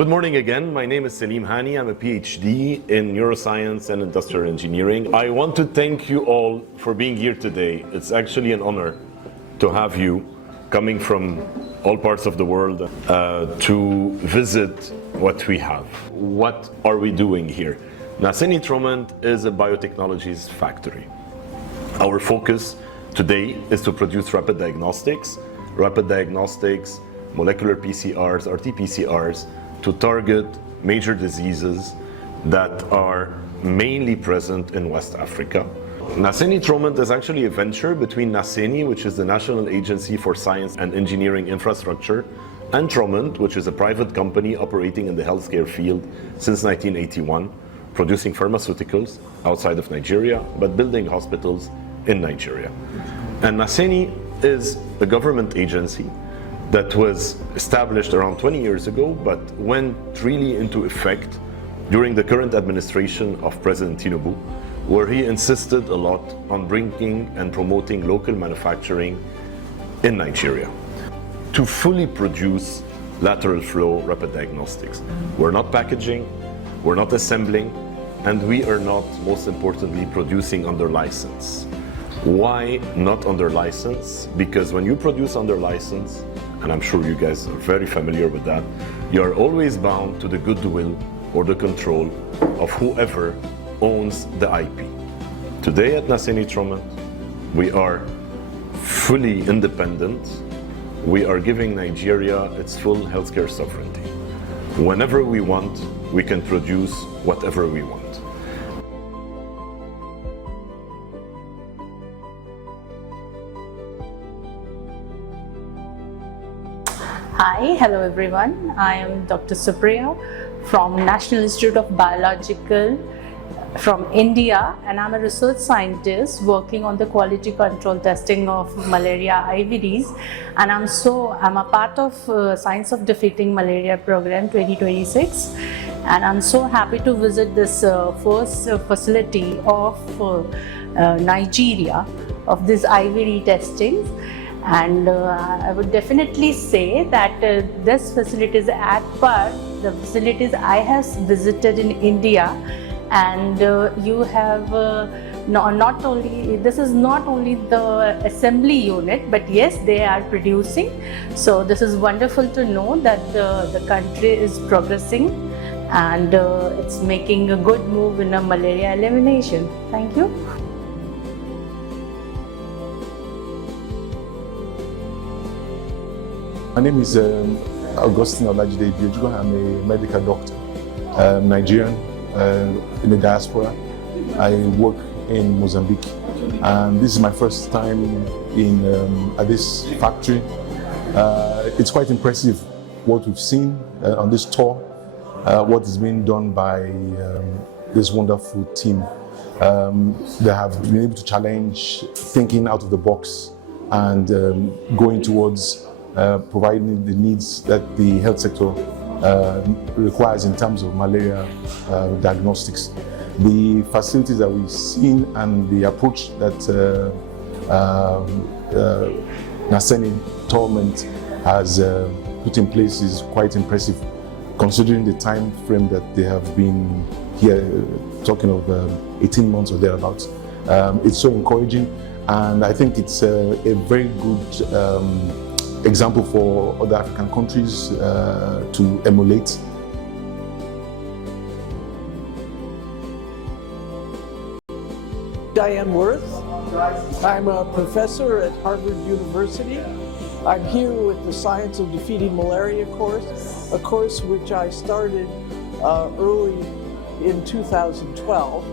Good morning again. My name is Selim Hani. I'm a PhD in neuroscience and industrial engineering. I want to thank you all for being here today. It's actually an honor to have you coming from all parts of the world to visit what we have. What are we doing here? NASENI-TROMENT is a biotechnologies factory. Our focus today is to produce rapid diagnostics, molecular PCRs, RT-PCRs, to target major diseases that are mainly present in West Africa. NASENI-TROMENT is actually a venture between NASENI, which is the National Agency for Science and Engineering Infrastructure, and TROMENT, which is a private company operating in the healthcare field since 1981, producing pharmaceuticals outside of Nigeria, but building hospitals in Nigeria. And NASENI is a government agency that was established around 20 years ago, but went really into effect during the current administration of President Tinubu, where he insisted a lot on bringing and promoting local manufacturing in Nigeria to fully produce lateral flow rapid diagnostics. We're not packaging, we're not assembling, and we are not, most importantly, producing under license. Why not under license? Because when you produce under license, and I'm sure you guys are very familiar with that, you are always bound to the goodwill or the control of whoever owns the IP. Today at NASENI-TROMENT, we are fully independent. We are giving Nigeria its full healthcare sovereignty. Whenever we want, we can produce whatever we want. Hi, hello everyone. I am Dr. Supriya from National Institute of Biological from India, and I'm a research scientist working on the quality control testing of malaria IVDs, and I'm a part of Science of Defeating Malaria program 2026, and I'm so happy to visit this first facility of Nigeria of this IVD testing. And I would definitely say that this facilities at par the facilities I have visited in India, and you have not only, this is not only the assembly unit, but yes, they are producing. So this is wonderful to know that the country is progressing and it's making a good move in a malaria elimination. Thank you. My name is Augustine Olajide Biojugo. I'm a medical doctor, Nigerian, in the diaspora. I work in Mozambique, and this is my first time in at this factory. It's quite impressive what we've seen on this tour, what is being done by this wonderful team. They have been able to challenge thinking out of the box and going towards providing the needs that the health sector requires in terms of malaria diagnostics. The facilities that we've seen and the approach that NASENI-TROMENT has put in place is quite impressive, considering the time frame that they have been here, talking of 18 months or thereabouts. It's so encouraging, and I think it's a very good example for other African countries to emulate. Diane Worth. I'm a professor at Harvard University. I'm here with the Science of Defeating Malaria course, a course which I started early in 2012,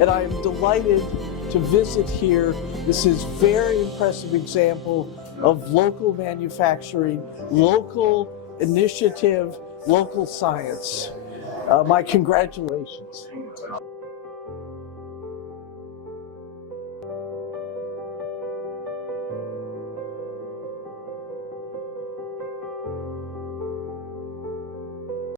and I'm delighted to visit here. This is a very impressive example of local manufacturing, local initiative, local science. My congratulations.